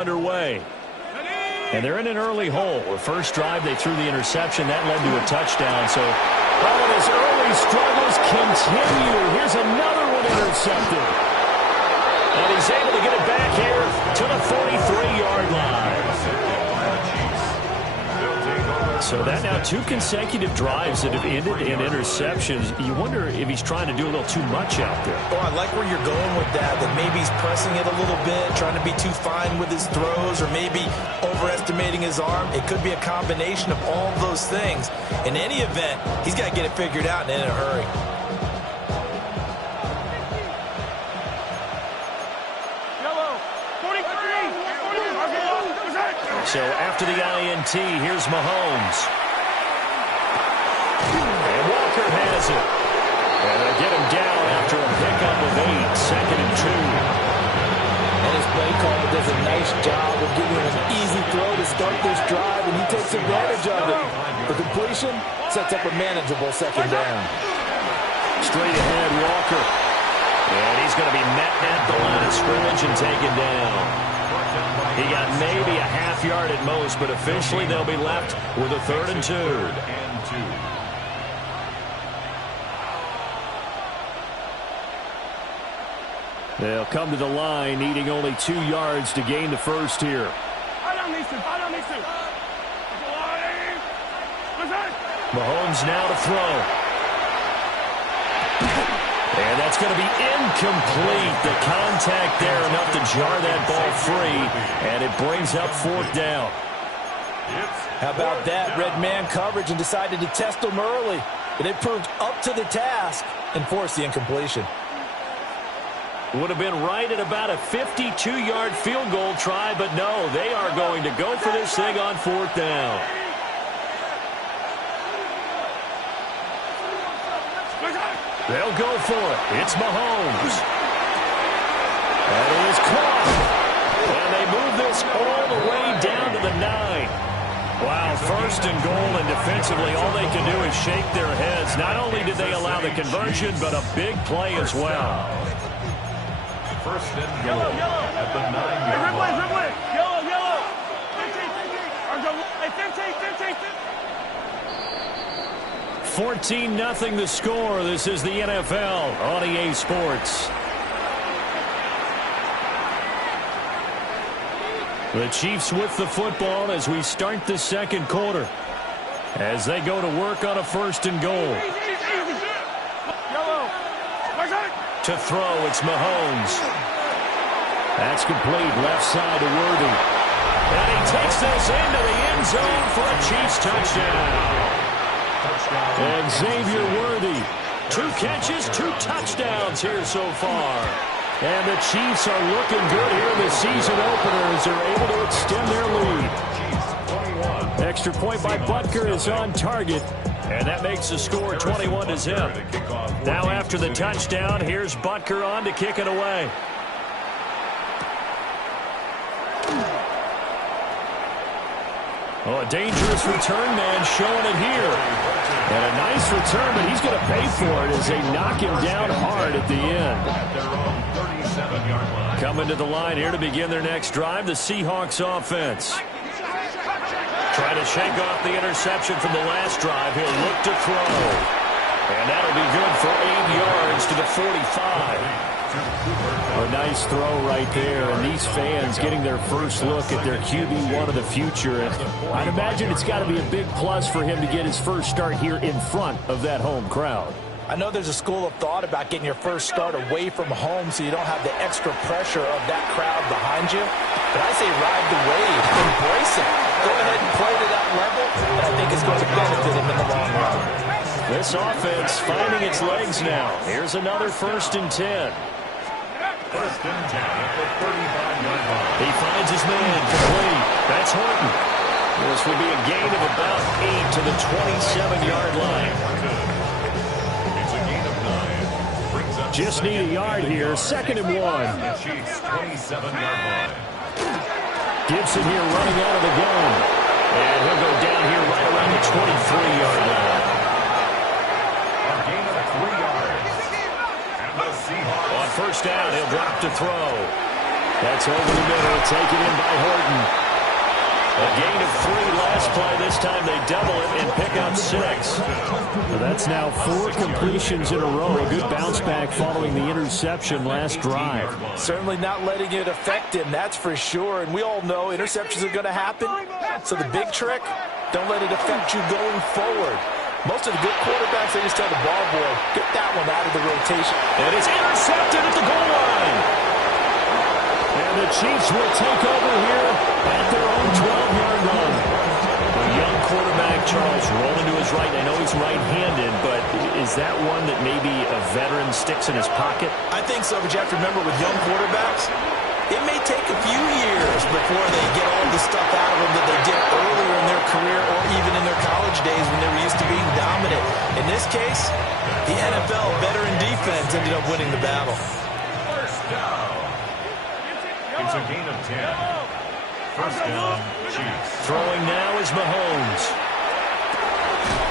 underway. And they're in an early hole. The first drive, they threw the interception. That led to a touchdown. So all of his early struggles continue. Here's another one intercepted. And he's able to get it back here to the 43-yard line. So that now 2 consecutive drives that have ended in interceptions. You wonder if he's trying to do a little too much out there. Oh, I like where you're going with that maybe he's pressing it a little bit, trying to be too fine with his throws, or maybe overestimating his arm. It could be a combination of all those things. In any event, he's got to get it figured out and in a hurry. So after the INT, here's Mahomes. And Walker has it. And they'll get him down after a pickup of 8, 2nd and 2. And his play caller does a nice job of giving him an easy throw to start this drive, and he takes advantage of it. The completion sets up a manageable 2nd down. Straight ahead, Walker. And he's going to be met at the line of scrimmage and taken down. He got maybe a half yard at most, but officially they'll be left with a 3rd and 2. They'll come to the line, needing only 2 yards to gain the first here. Mahomes now to throw. And that's going to be incomplete. The contact there enough to jar that ball free, and it brings up 4th down. How about that? Red man coverage and decided to test him early. But it proved up to the task and forced the incompletion. Would have been right at about a 52-yard field goal try, but no, they are going to go for this thing on 4th down. They'll go for it. It's Mahomes. And it is caught. And they move this all the way down to the 9. Wow, 1st and goal, and defensively all they can do is shake their heads. Not only did they allow the conversion, but a big play as well. 1st and goal at the 9-yard line. Yellow. 14-0 the score. This is the NFL on EA Sports. The Chiefs with the football as we start the 2nd quarter. As they go to work on a 1st and goal. To throw, it's Mahomes. That's complete, left side to Worthy. And he takes this into the end zone for a Chiefs touchdown. And Xavier Worthy, 2 catches, 2 touchdowns here so far. And the Chiefs are looking good here in the season opener as they're able to extend their lead. Extra point by Butker is on target, and that makes the score 21-0. Now after the touchdown, here's Butker on to kick it away. Oh, a dangerous return man showing it here. And a nice return, but he's going to pay for it as they knock him down hard at the end. Coming to the line here to begin their next drive, the Seahawks offense. Try to shake off the interception from the last drive. He'll look to throw. And that'll be good for 8 yards to the 45. A nice throw right there, and these fans getting their first look at their QB1 of the future. And I'd imagine it's got to be a big plus for him to get his first start here in front of that home crowd. I know there's a school of thought about getting your first start away from home so you don't have the extra pressure of that crowd behind you. But I say ride the wave, embrace it. Go ahead and play to that level, and I think it's going to benefit him in the long run. This offense finding its legs now. Here's another 1st and 10. 1st and 10 at the 35-yard line. He finds his man complete. That's Horton. This will be a gain of about 8 to the 27-yard line. It's a gain of 9. Brings up Just need a yard here. 2nd and 1. Chiefs 27-yard line. Gibson here running out of the gun. And he'll go down here right around the 23-yard line. A gain of 3 yards. And the Seahawks. On 1st down, he'll drop to throw. That's over the middle, taken in by Horton. A gain of 3 last play. This time they double it and pick up 6. Well, that's now 4 completions in a row. A good bounce back following the interception last drive. Certainly not letting it affect him, that's for sure. And we all know interceptions are going to happen. So the big trick, don't let it affect you going forward. Most of the good quarterbacks, they just tell the ball boy, get that one out of the rotation. And it's intercepted at the goal line. And the Chiefs will take over here at their own 12-yard line. A young quarterback, Charles, rolling to his right. I know he's right-handed, but is that one that maybe a veteran sticks in his pocket? I think so, but you have to remember with young quarterbacks, it may take a few years before they get all the stuff out of them that they did earlier in their career or even in their college days when they were used to being dominant. In this case, the NFL veteran defense ended up winning the battle. First down. It's a gain of 10. First down, Chiefs. Throwing now is Mahomes.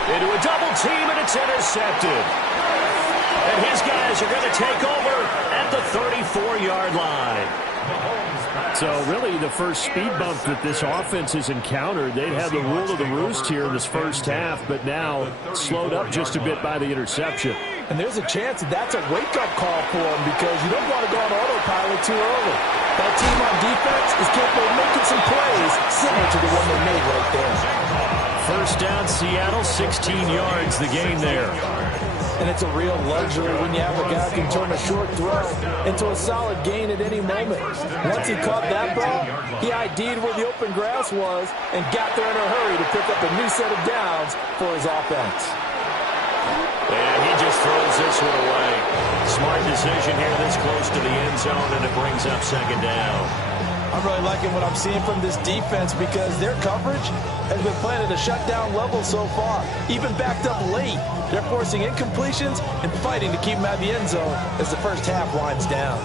Into a double team, and it's intercepted. And his guys are going to take over at the 34-yard line. So really the first speed bump that this offense has encountered, they'd had the rule of the roost here in this first half, but now slowed up just a bit by the interception. And there's a chance that that's a wake-up call for them because you don't want to go on autopilot too early. That team on defense is capable of making some plays similar to the one they made right there. First down, Seattle, 16 yards, the gain there. And it's a real luxury when you have a guy who can turn a short throw into a solid gain at any moment. Once he caught that ball, he ID'd where the open grass was and got there in a hurry to pick up a new set of downs for his offense. And he just throws this one away. Smart decision here this close to the end zone, and it brings up second down. I'm really liking what I'm seeing from this defense because their coverage has been playing at a shutdown level so far. Even backed up late, they're forcing incompletions and fighting to keep them out of the end zone as the first half winds down.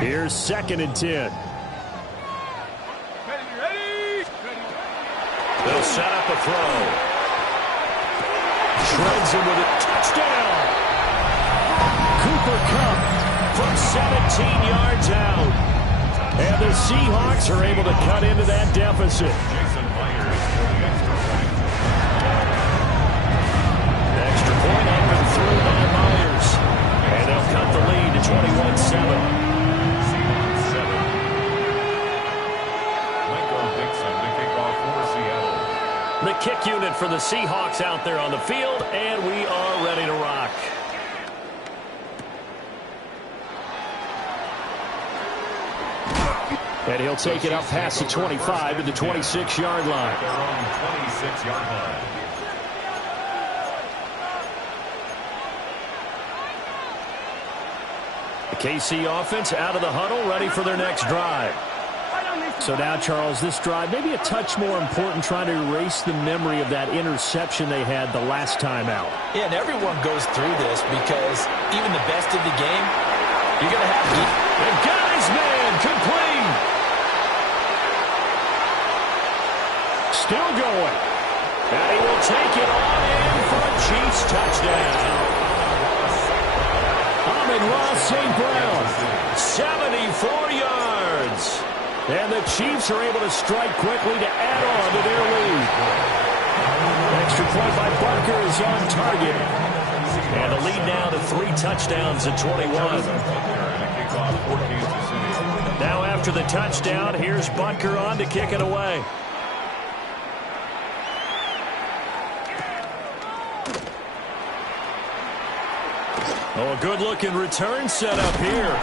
Here's 2nd and 10. They'll set up a throw. Shreds him with a touchdown. Cooper Kupp from 17 yards out. And the Seahawks are able to cut into that deficit. Jason Myers for the extra point. Extra point up and through by Myers. And they'll cut the lead to 21-7. Seahawks 7. Michael Dixon to kick off for Seattle. The kick unit for the Seahawks out there on the field, and we are ready to rock. And he'll take it up past the 25 to the 26-yard line. Their own 26-yard line. The KC offense out of the huddle, ready for their next drive. So now, Charles, this drive maybe a touch more important, trying to erase the memory of that interception they had the last time out. Yeah, and everyone goes through this because even the best of the game, you're going to have to... And got his man, complete. Still going. And he will take it on in for a Chiefs touchdown. Amon-Ra St. Brown, 74 yards. And the Chiefs are able to strike quickly to add on to their lead. Extra point by Barker is on target. And the lead now to 3 touchdowns at 21. Now after the touchdown, here's Butker on to kick it away. Oh, a good-looking return set up here.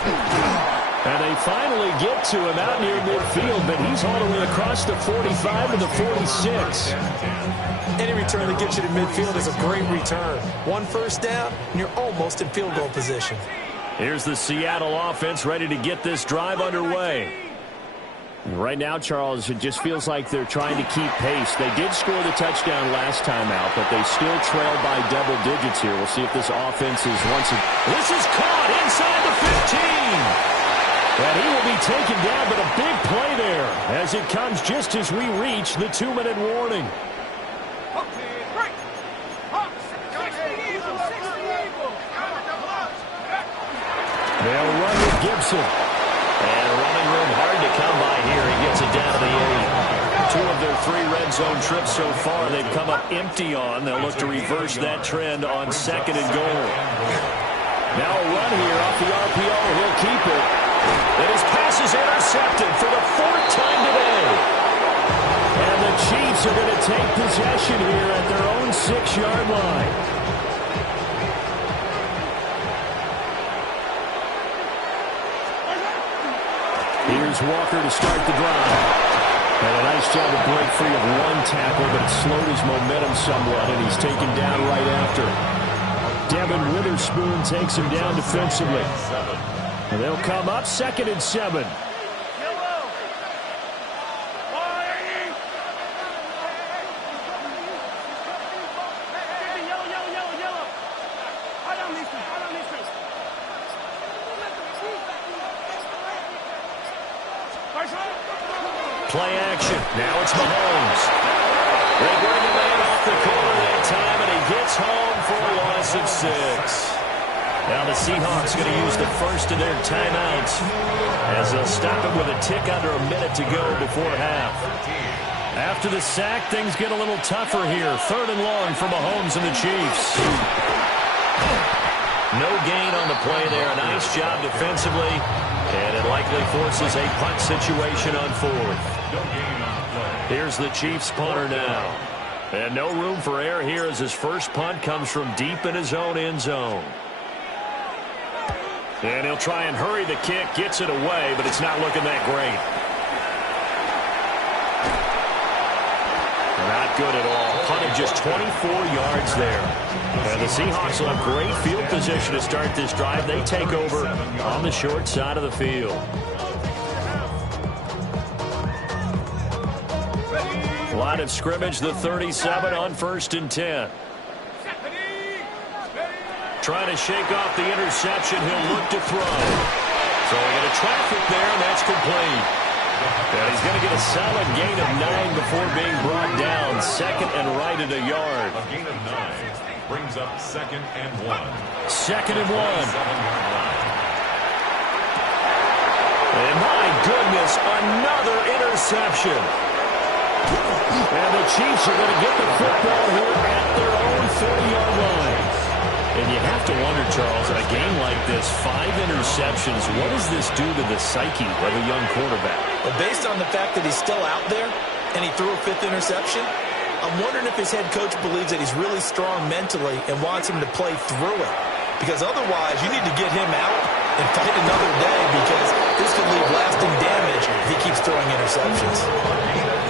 And they finally get to him out near midfield, but he's all the way across the 45 to the 46. Any return that gets you to midfield is a great return. 1 first down, and you're almost in field goal position. Here's the Seattle offense ready to get this drive underway. Right now, Charles, it just feels like they're trying to keep pace. They did score the touchdown last time out, but they still trail by double digits here. We'll see if this offense is once again. This is caught inside the 15. And he will be taken down, but a big play there as it comes just as we reach the 2-minute warning. They'll run with Gibson. And running come by here. He gets it down to the 8. 2 of their 3 red zone trips so far they've come up empty on. They'll look to reverse that trend on 2nd and goal. Now a run here off the RPO. He'll keep it. And his pass is intercepted for the 4th time today. And the Chiefs are going to take possession here at their own 6-yard line. Here's Walker to start the drive. And a nice job to break free of 1 tackle, but it slowed his momentum somewhat, and he's taken down right after. Devin Witherspoon takes him down defensively. And they'll come up 2nd and 7. Play action. Now it's Mahomes. They bring him in off the corner that time, and he gets home for a loss of 6. Now the Seahawks going to use the first of their timeouts as they'll stop him with a tick under a minute to go before half. After the sack, things get a little tougher here. 3rd and long for Mahomes and the Chiefs. No gain on the play there. A nice job defensively. And it likely forces a punt situation on 4th. Here's the Chiefs punter now. And no room for error here as his first punt comes from deep in his own end zone. And he'll try and hurry the kick, gets it away, but it's not looking that great. Not good at all. Punted just 24 yards there. And the Seahawks will have great field position to start this drive. They take over on the short side of the field. Line of scrimmage, the 37 on 1st and 10. Trying to shake off the interception. He'll look to throw. Throwing into traffic there, and that's complete. And he's going to get a solid gain of 9 before being brought down. 2nd and right at a yard. A gain of 9 brings up 2nd and 1. 2nd and 1. And my goodness, another interception. And the Chiefs are going to get the football here at their own 40-yard line. And you have to wonder, Charles, in a game like this, 5 interceptions, what does this do to the psyche of a young quarterback? But based on the fact that he's still out there and he threw a 5th interception, I'm wondering if his head coach believes that he's really strong mentally and wants him to play through it. Because otherwise, you need to get him out and fight another day because this could leave lasting damage if he keeps throwing interceptions.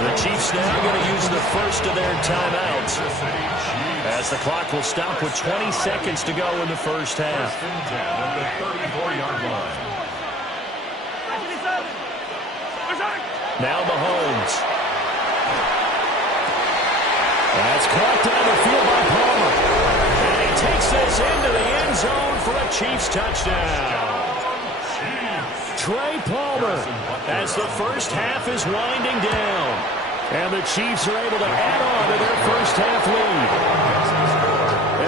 The Chiefs now going to use the first of their timeouts as the clock will stop with 20 seconds to go in the first half. 1st and 10 at the 34-yard line. Now Mahomes. That's caught down the field by Palmer. And he takes this into the end zone for a Chiefs touchdown. Trey Palmer as the first half is winding down. And the Chiefs are able to add on to their first half lead.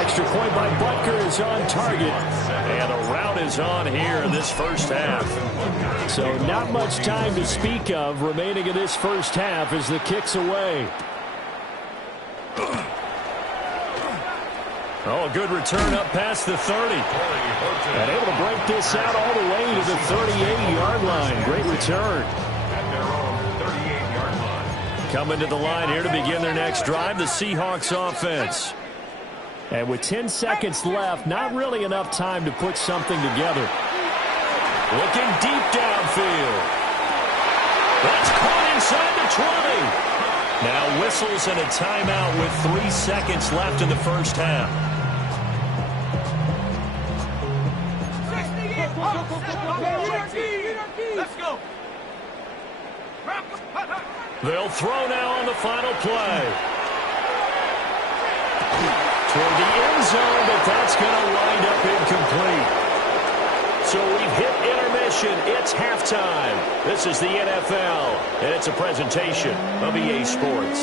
Extra point by Butker is on target. And a rout is on here in this first half. So not much time to speak of remaining in this first half as the kick's away. Oh, a good return up past the 30. And able to break this out all the way to the 38-yard line. Great return. Coming to the line here to begin their next drive, the Seahawks offense. And with 10 seconds left, not really enough time to put something together. Looking deep downfield. That's caught inside the 20. Now whistles and a timeout with 3 seconds left in the first half. Let's go. They'll throw now on the final play. Toward the end zone, but that's going to wind up incomplete. So we've hit intermission. It's halftime. This is the NFL, and it's a presentation of EA Sports.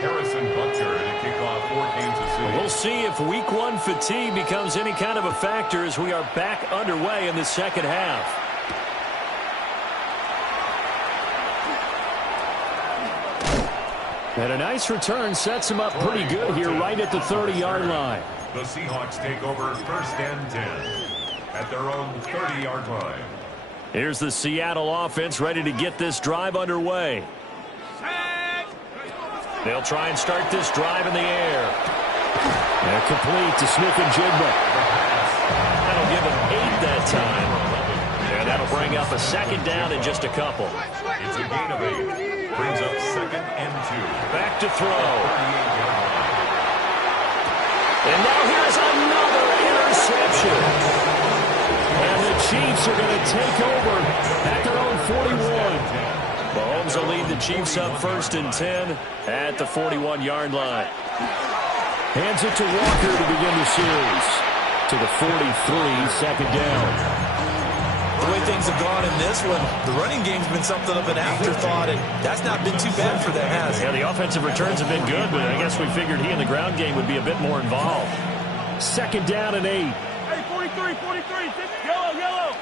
Harrison Butker to kick off for Kansas City. We'll see if Week 1 fatigue becomes any kind of a factor as we are back underway in the second half. And a nice return sets him up pretty good here right at the 30-yard line. The Seahawks take over 1st and 10 at their own 30-yard line. Here's the Seattle offense ready to get this drive underway. They'll try and start this drive in the air. And complete to Smith-Njigba. That'll give him 8 that time. And that'll bring up a 2nd down in just a couple. It's a gain of 8. Brings up 2nd and 2. Back to throw. 38-yard line. And now here's another interception. And the Chiefs are going to take over at their own 41. Mahomes will lead the Chiefs up 1st and 10 at the 41-yard line. Hands it to Walker to begin the series. To the 43, 2nd down. The way things have gone in this one, the running game's been something of an afterthought, and that's not been too bad for them, has it? Yeah, the offensive returns have been good, but I guess we figured he in the ground game would be a bit more involved. 2nd down and 8. Hey, 43, 43, yellow, yellow.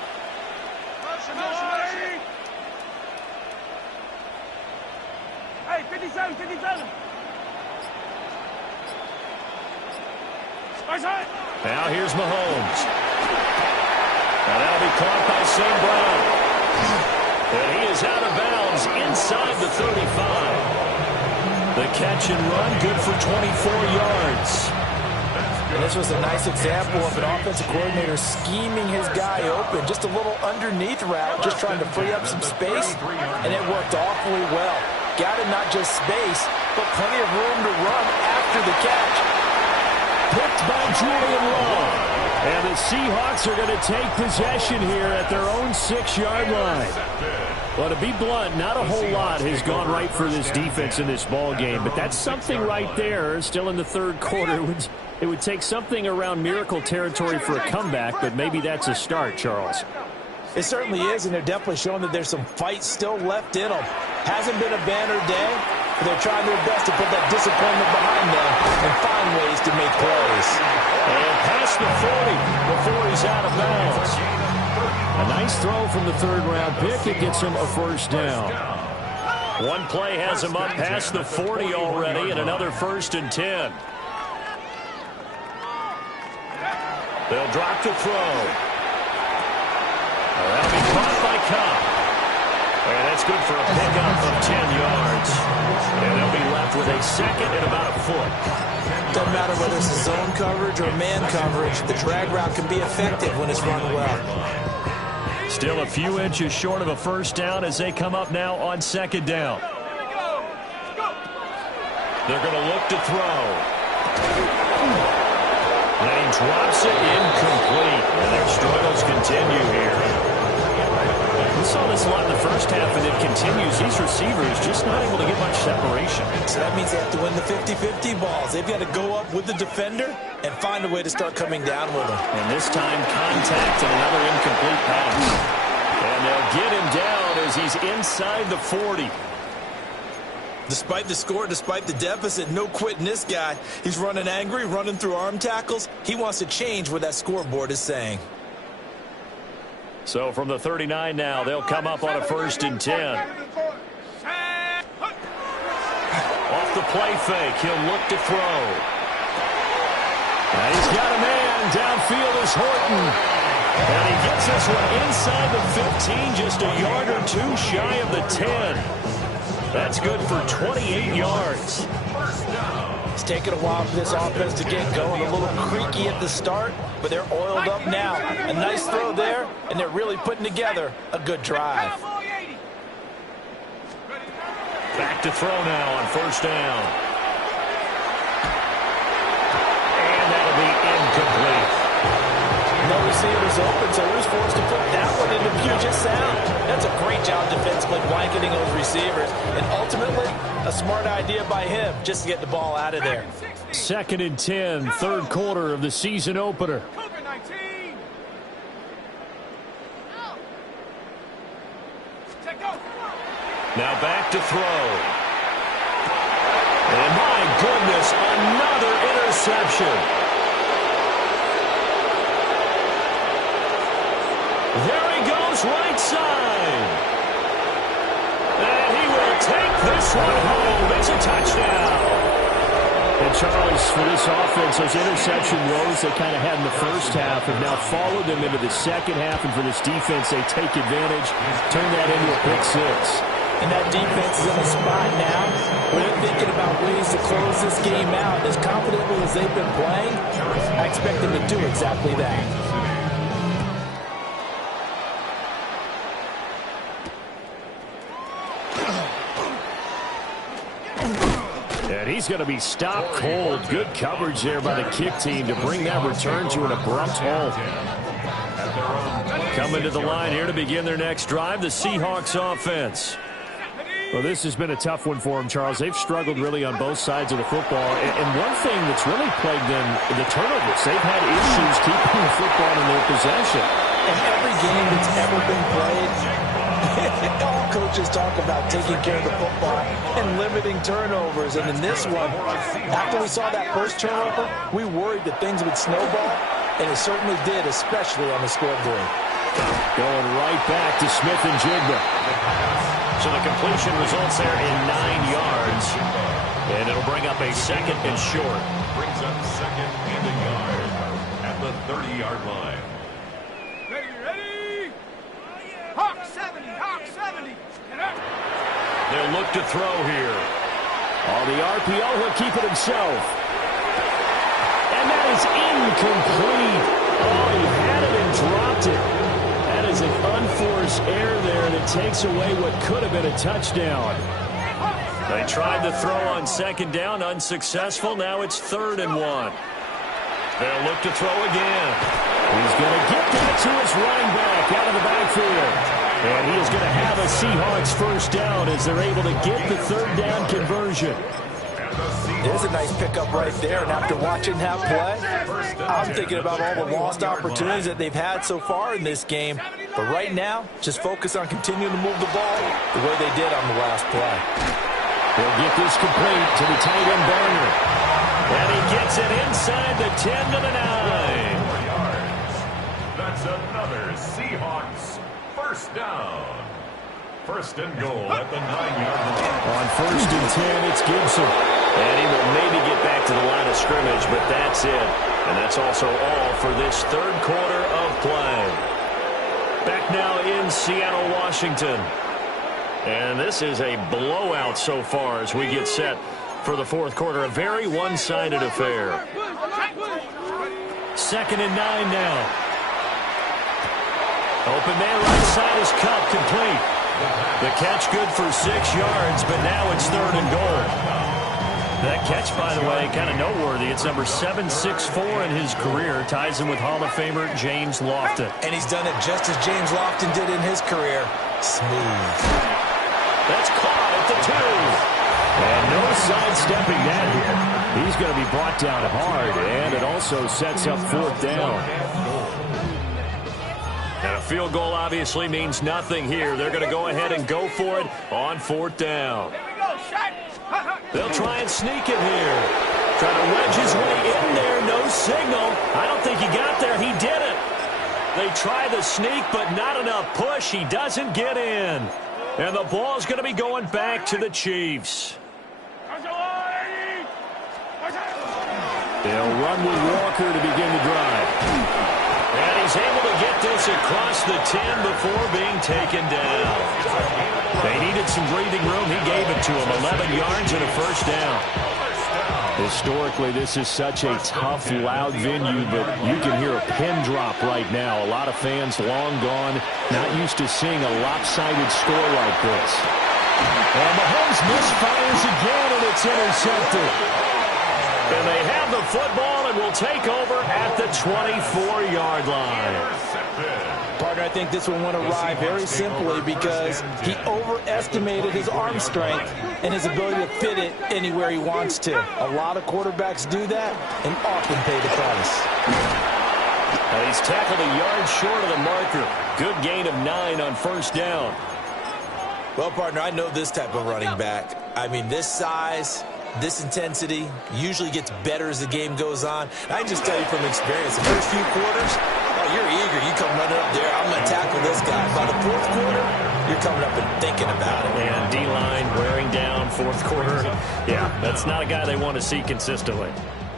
Motion, motion, motion. Hey, 57, 57. Now here's Mahomes. Now that'll be caught by St. Brown. And he is out of bounds inside the 35. The catch and run, good for 24 yards. And this was a nice example of an offensive coordinator scheming his guy open. Just a little underneath route, just trying to free up some space, and it worked awfully well. Got him not just space, but plenty of room to run after the catch. Picked by Julian Love. And the Seahawks are going to take possession here at their own 6-yard line. Well, to be blunt, not a whole lot has gone right for this defense in this ball game, but that's something right there. Still in the 3rd quarter. It would take something around miracle territory for a comeback, but maybe that's a start, Charles. It certainly is, and they're definitely showing that there's some fight still left in them. Hasn't been a banner day, but they're trying their best to put that disappointment behind them and find ways to make plays. And past the 40 before he's out of bounds. A nice throw from the 3rd-round pick. It gets him a 1st down. One play has him up past the 40 already, and another 1st and 10. They'll drop to throw. That'll be caught by Cobb. And that's good for a pickup of 10 yards. And they'll be left with a 2nd and about a foot. Doesn't matter whether it's a zone coverage or man coverage, the drag route can be effective when it's run well. Still a few inches short of a 1st down as they come up now on 2nd down. They're going to look to throw. And he drops it incomplete. And their struggles continue here. We saw this a lot in the first half, and it continues. These receivers just not able to get much separation. So that means they have to win the 50-50 balls. They've got to go up with the defender and find a way to start coming down with him. And this time, contact and another incomplete pass. And they'll get him down as he's inside the 40. Despite the score, despite the deficit, no quitting this guy. He's running angry, running through arm tackles. He wants to change what that scoreboard is saying. So from the 39 now, they'll come up on a 1st and 10. Off the play fake, he'll look to throw. And he's got a man. Downfield is Horton. And he gets this one inside the 15, just a yard or 2 shy of the 10. That's good for 28 yards. It's taken a while for this offense to get going. A little creaky at the start, but they're oiled up now. A nice throw there, and they're really putting together a good drive. Back to throw now on 1st down. And that'll be incomplete. No receivers open, so who's forced to put that one into Puget Sound? That's a great job defensively blanketing those receivers. And ultimately, a smart idea by him just to get the ball out of there. 2nd and 10, 3rd quarter of the season opener. Now back to throw. And my goodness, another interception. There he goes, right side. And he will take this this one home. It's a touchdown. And Charles, for this offense, those interception woes they kind of had in the first half have now followed them into the second half. And for this defense, they take advantage, turn that into a pick six. And that defense is in a spot now where they're thinking about ways to close this game out. As confidently as they've been playing, I expect them to do exactly that. And he's going to be stopped cold. Good coverage there by the kick team to bring that return to an abrupt halt. Coming to the line here to begin their next drive, the Seahawks offense. Well, this has been a tough one for them, Charles. They've struggled really on both sides of the football. And one thing that's really plagued them, the turnovers. They've had issues keeping the football in their possession. In every game that's ever been played, all coaches talk about taking care of the football and limiting turnovers. And in this one, after we saw that first turnover, we worried that things would snowball, and it certainly did, especially on the scoreboard. Going right back to Smith-Njigba. So the completion results there in 9 yards. And it'll bring up a second and short. Brings up second and a yard at the 30-yard line. Ready? Hawk 70, Hawk 70. They'll look to throw here. On the RPO, he'll keep it himself. And that is incomplete. Oh, he had it and dropped it. That is an unforced error there that takes away what could have been a touchdown. They tried to throw on second down, unsuccessful. Now it's 3rd and 1. They'll look to throw again. He's going to get that to his running back out of the backfield. And he is going to have a Seahawks first down as they're able to get the 3rd down conversion. There's a nice pickup right there, and after watching that play, I'm thinking about all the lost opportunities that they've had so far in this game. But right now, just focus on continuing to move the ball the way they did on the last play. They'll get this complete to the tight end Barner. And he gets it inside the 10 to the 9. That's another Seahawks first down. 1st and goal at the 9-yard line. On 1st and 10, it's Gibson. And he will maybe get back to the line of scrimmage, but that's it. And that's also all for this 3rd quarter of play. Back now in Seattle, Washington. And this is a blowout so far as we get set for the 4th quarter. A very one-sided affair. 2nd and 9 now. Open man right side is Kupp, complete. The catch good for 6 yards, but now it's 3rd and goal. That catch, by the way, kind of noteworthy. It's number 764 in his career. Ties him with Hall of Famer James Lofton. And he's done it just as James Lofton did in his career. Smooth. That's caught at the 2. And no sidestepping that here. He's going to be brought down hard, and it also sets up 4th down. And a field goal obviously means nothing here. They're going to go ahead and go for it on 4th down. They'll try and sneak it here. Try to wedge his way in there. No signal. I don't think he got there. He did it. They try the sneak, but not enough push. He doesn't get in. And the ball's going to be going back to the Chiefs. They'll run with Walker to begin the drive. And he's able to get this across the 10 before being taken down. They needed some breathing room. He gave it to them. 11 yards and a first down. Historically, this is such a tough, loud venue, but you can hear a pin drop right now. A lot of fans long gone, not used to seeing a lopsided score like this. And Mahomes misfires again, and it's intercepted. And they have the football and will take over at the 24-yard line. Partner, I think this one went awry very simply because he overestimated his arm strength and his ability to fit it anywhere he wants to. A lot of quarterbacks do that and often pay the price. And he's tackled a yard short of the marker. Good gain of 9 on first down. Well, partner, I know this type of running back. I mean, this size, this intensity usually gets better as the game goes on. I just tell you from experience, the first few quarters, you're eager. You come running up there. I'm going to tackle this guy. By the 4th quarter, you're coming up and thinking about it. And D-line wearing down for fourth quarter. Yeah, that's not a guy they want to see consistently.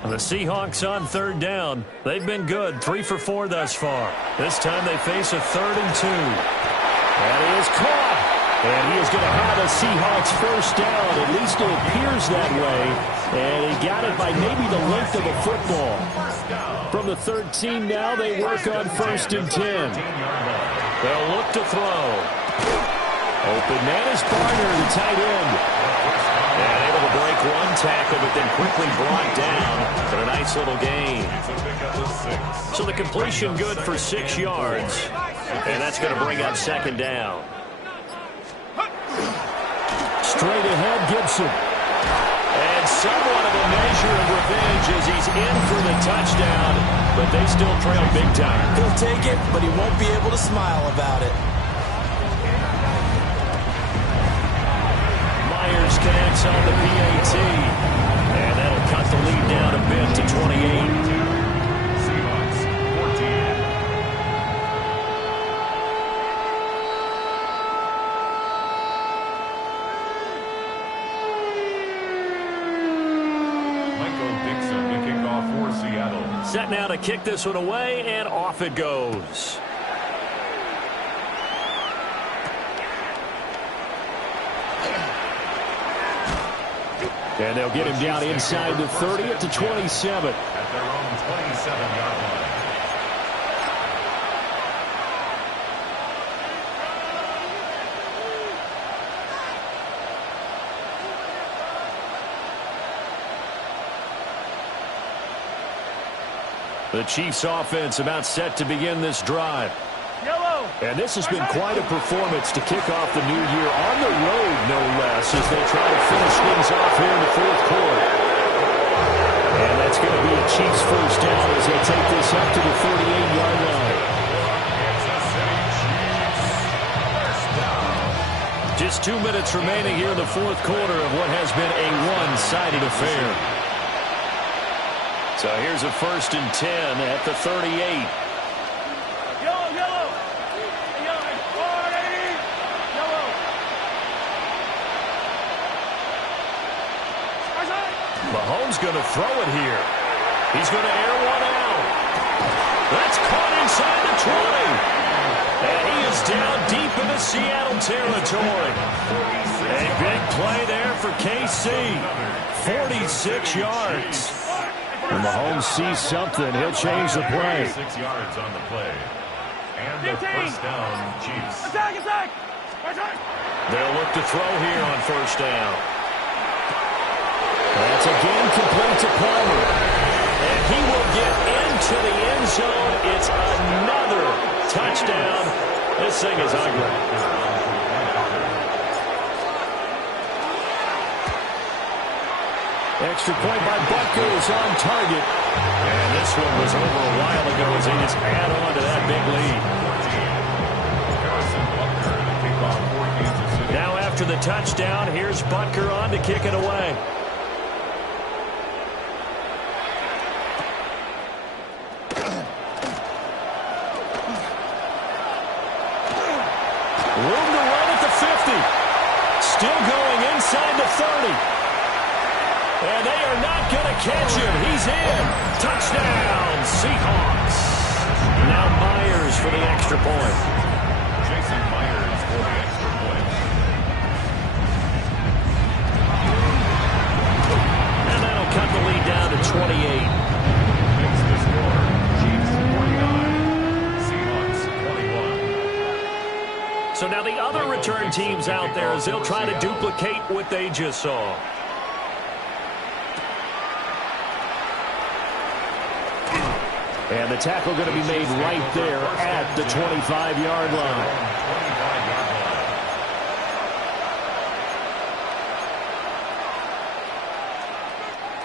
The Seahawks on third down. They've been good, 3 for 4 thus far. This time they face a 3rd and 2. That is caught. And he is going to have a Seahawks first down. At least it appears that way. And he got it by maybe the length of a football. From the 13 now, they work on 1st and 10. They'll look to throw. Open man is Barner, the tight end. And able to break one tackle, but then quickly brought down. But a nice little gain. So the completion good for 6 yards. And that's going to bring up 2nd down. Straight ahead, Gibson. And somewhat of a measure of revenge as he's in for the touchdown. But they still trail big time. He'll take it, but he won't be able to smile about it. Myers connects on the PAT. And that'll cut the lead down a bit to 28. Seahawks 14. Michael Dixon to kick off for Seattle. Set now to kick this one away, and off it goes. And they'll get him down inside the 30 at the 27. At their own 27-yard line. The Chiefs offense about set to begin this drive. Yellow. And this has been quite a performance to kick off the new year on the road, no less, as they try to finish things off here in the 4th quarter. And that's going to be a Chiefs first down as they take this up to the 38-yard line. Just 2 minutes remaining here in the 4th quarter of what has been a one-sided affair. So here's a 1st and 10 at the 38. Mahomes going to throw it here. He's going to air one out. That's caught inside the 20. And he is down deep into Seattle territory. A big play there for KC. 46 yards. When Mahomes sees something, he'll change the play. 6 yards on the play. And the first down, Chiefs. Attack, attack. They'll look to throw here on 1st down. That's again complete to Palmer. And he will get into the end zone. It's another touchdown. This thing is ugly. Extra point by Butker is on target. And this one was over a while ago as they just add on to that big lead. Now after the touchdown, here's Butker on to kick it away. Room to run at the 50. Still going inside the 30. And they are not going to catch him. He's in. Touchdown, Seahawks. Now Myers for the extra point. Jason Myers for the extra point. And that'll cut the lead down to 28. Makes the score. Chiefs 49. Seahawks 21. So now the other return teams out there as they'll try to duplicate what they just saw. And the tackle going to be made right there at the 25-yard line.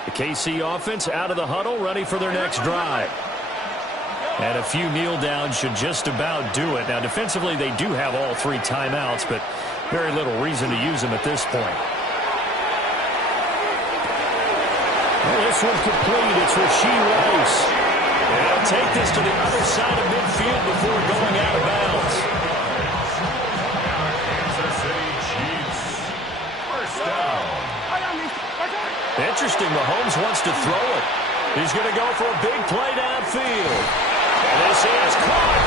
The KC offense out of the huddle, ready for their next drive. And a few kneel downs should just about do it. Now, defensively, they do have all 3 timeouts, but very little reason to use them at this point. Well, this one complete. It's Rashee Rice. And he'll take this to the other side of midfield before going out of bounds. Kansas City Chiefs. First down. Interesting, Mahomes wants to throw it. He's going to go for a big play downfield. And this is caught.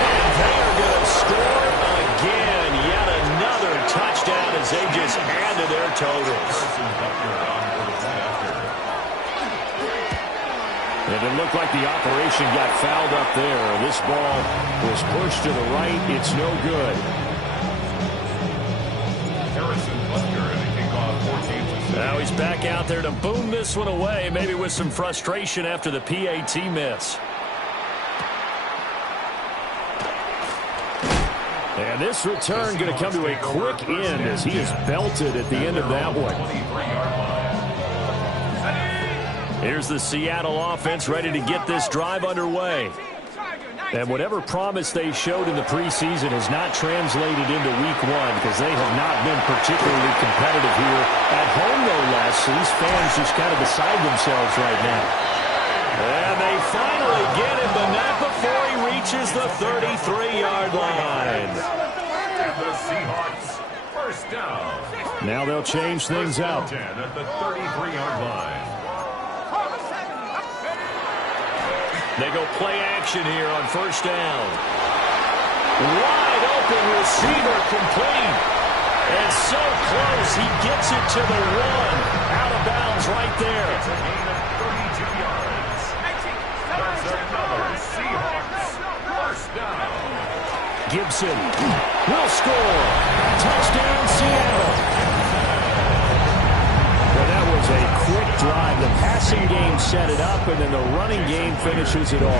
And they are going to score again. Yet another touchdown as they just add to their totals. And it looked like the operation got fouled up there. This ball was pushed to the right. It's no good. Now he's back out there to boom this one away, maybe with some frustration after the PAT miss. And this return going to come to a quick end as he is belted at the end of that one. Here's the Seattle offense ready to get this drive underway. And whatever promise they showed in the preseason has not translated into week one because they have not been particularly competitive here. At home, no less, so these fans just kind of beside themselves right now. And they finally get him, but not before he reaches the 33-yard line. And the Seahawks, first down. Now they'll change things up. 10 at the 33-yard line. They go play action here on first down. Wide open receiver complete. And so close, he gets it to the one. Out of bounds right there. It's a gain of 32 yards. That's another Seahawks first down. Gibson will score. Touchdown, Seattle. Well, that was a quick drive. The passing game set it up, and then the running game finishes it off.